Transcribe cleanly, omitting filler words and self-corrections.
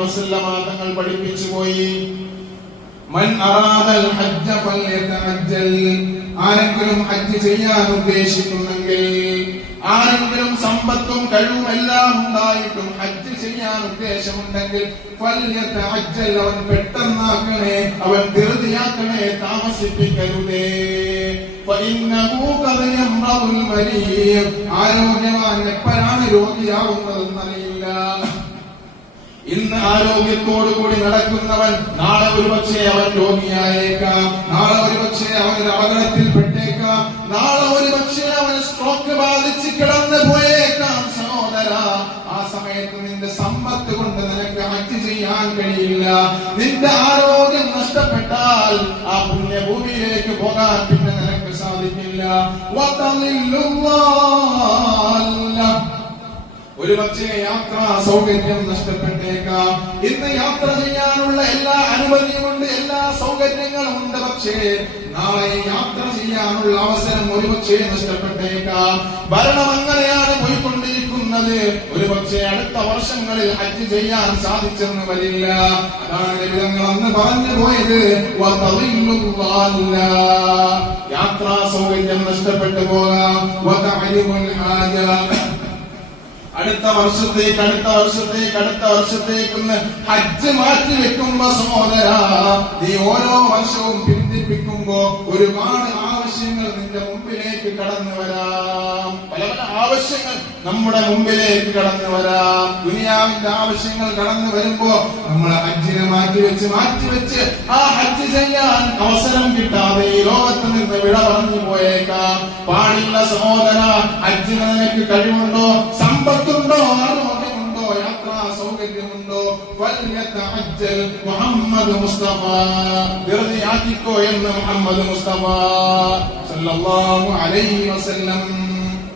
വസല്ലമ തങ്ങൾ പഠിപ്പിച്ചു പോയി, മൻ അറാദൽ ഹജ്ജ ഫൽയതഅജ്ജൽ, ആരെങ്കിലും ഹജ്ജ് ചെയ്യാൻ ഉദ്ദേശിക്കുന്നെങ്കിൽ, ആരെങ്കിലും സമ്പത്തും കഴിവും എല്ലാം ഉണ്ടായിട്ടും ഹജ്ജ് ചെയ്യാൻ ഉദ്ദേശമുണ്ടെങ്കിൽ ഫൽയതഅജ്ജൽ, അവൻ പെട്ടെന്നാക്കണേ, അവൻ ധൃതിയാക്കണേ, താമസിപ്പിക്കരുതേ. ഫഇന്നഹു ഖദ യംറഉൽ മരീദ്, ആരോഗ്യവാൻ എപ്പോഴാണ് രോഗിയാവുന്നതെന്നറിയില്ല. ഇന്ന് ആരോഗ്യത്തോടുകൂടി നടക്കുന്നവൻ നാളെ ഒരുപക്ഷെ അവൻ രോഗിയായേക്കാം, നാളെ ഒരുപക്ഷെ അവൻ ഒരു അപകടത്തിൽപ്പെട്ടേക്കാം, നാളെ ഒരുപക്ഷെ അവൻ സ്ട്രോക്ക് ബാധിച്ച് കിടന്നു പോയേക്കാം. സഹോദര, ആ സമയത്ത് നിന്റെ സമ്പത്ത് കൊണ്ട് നിനക്ക് ഹജ്ജ് ചെയ്യാൻ കഴിയില്ല. നിന്റെ ആരോഗ്യം നഷ്ടപ്പെട്ടാൽ ആ പുണ്യഭൂമിയിലേക്ക് പോകാൻ പിന്നെ നിനക്ക് സാധിക്കില്ല. ഒരുപക്ഷെ യാത്രാ സൗകര്യം നഷ്ടപ്പെട്ടേക്കാം. ഇന്ന് യാത്ര ചെയ്യാനുള്ള എല്ലാ അനുമതിയുമുണ്ട്, എല്ലാ സൗകര്യങ്ങളും ഉണ്ട്. പക്ഷേ നാളെ യാത്ര ചെയ്യാനുള്ള അവസരം ഒരുപക്ഷെ നഷ്ടപ്പെട്ടേക്കാം. ഭരണം അങ്ങനെയാണ് പോയിക്കൊണ്ടിരിക്കുന്നത്. ഒരുപക്ഷെ അടുത്ത വർഷങ്ങളിൽ ഹജ്ജ് ചെയ്യാൻ സാധിച്ചെന്ന് വരില്ല. അതാണ് നബിതങ്ങൾ അന്ന് പറഞ്ഞു പോയത്, യാത്രാ സൗകര്യം നഷ്ടപ്പെട്ടു പോകാം. അടുത്ത വർഷത്തേക്കൊന്ന് ഹജ്ജ് മാറ്റി വെക്കുമ്പോ സഹോദര, നീ ഓരോ വർഷവും പിന്തിപ്പിക്കുമ്പോ ഒരുപാട് ആവശ്യങ്ങൾ നിന്റെ മുമ്പിലേക്ക് കടന്നു വരാം. പല പല ആവശ്യങ്ങൾ നമ്മുടെ മുമ്പിലേക്ക് കടന്നു വരാം. ദുനിയാവിന്റെ ആവശ്യങ്ങൾ കടന്നു വരുമ്പോ നമ്മൾ ഹജ്ജിനെ മാറ്റിവെച്ച് ആ ഹജ്ജ് ചെയ്യാൻ അവസരം കിട്ടാതെ ഈ ലോകത്ത് നിന്ന് വിട പറഞ്ഞു പോയേക്കാം. പാടില്ല സഹോദര. ഹജ്ജിന് നിനക്ക് കഴിവുണ്ടോ, സമ്പത്തുണ്ടോ, ആരോഗ്യമുണ്ടോ, യാത്രാ സൗകര്യമുണ്ടോ, ഫൽയതഅജ്ജൽ മുഹമ്മദ് മുസ്തഫ, ധൃതിയാക്കിക്കോ എന്ന് മുഹമ്മദ് മുസ്തഫ സല്ലല്ലാഹു അലൈഹി വസല്ലം